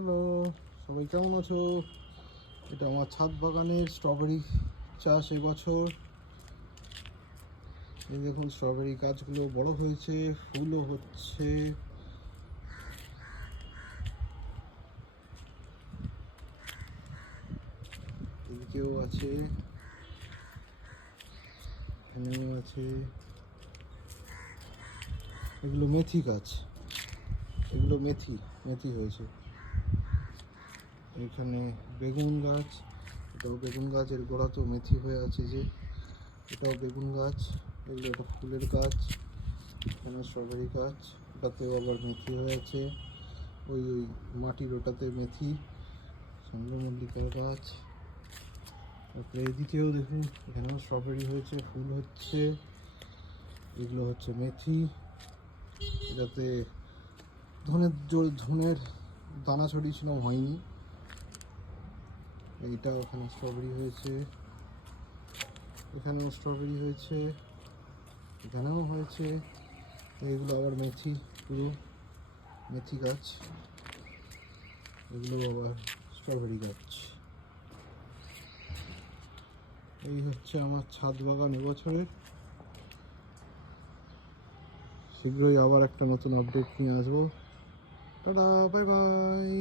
Hello, সবাই কেমন আছো? এটা আমার ছাদ বাগানের স্ট্রবেরি চাষ এবছর। এই দেখুন স্ট্রবেরি গাছগুলো বড় হয়েছে, ফুলও হচ্ছে। এদিকেও আছে, এখানেও আছে। এগুলো মেথি গাছ, এগুলো মেথি মেথি হয়েছে। এখানে বেগুন গাছ, এটাও বেগুন গাছ, এর গোড়া তো মেথি হয়ে আছে যে। এটাও বেগুন গাছ, এগুলো একটা ফুলের গাছ। এখানে স্ট্রবেরি গাছ, ওটাতেও আবার মেথি হয়ে আছে। ওই ওই মাটির ওটাতে মেথি। চন্দ্রমল্লিকার গাছ। তারপরে এদিকেও দেখুন, এখানেও স্ট্রবেরি হয়েছে, ফুল হচ্ছে। এগুলো হচ্ছে মেথি। এটাতে ধনের দানা ছড়িয়েছিলাম, হয়নি। এইটা ওখানে স্ট্রবেরি হয়েছে, এখানেও স্ট্রবেরি হয়েছে, এখানেও হয়েছে। এগুলো আবার মেথি, পুরো মেথি গাছ। এগুলো আবার স্ট্রবেরি গাছ। এই হচ্ছে আমার ছাদ বাগান এবছরের। শীঘ্রই আবার একটা নতুন আপডেট নিয়ে আসবো। Tata, bye bye.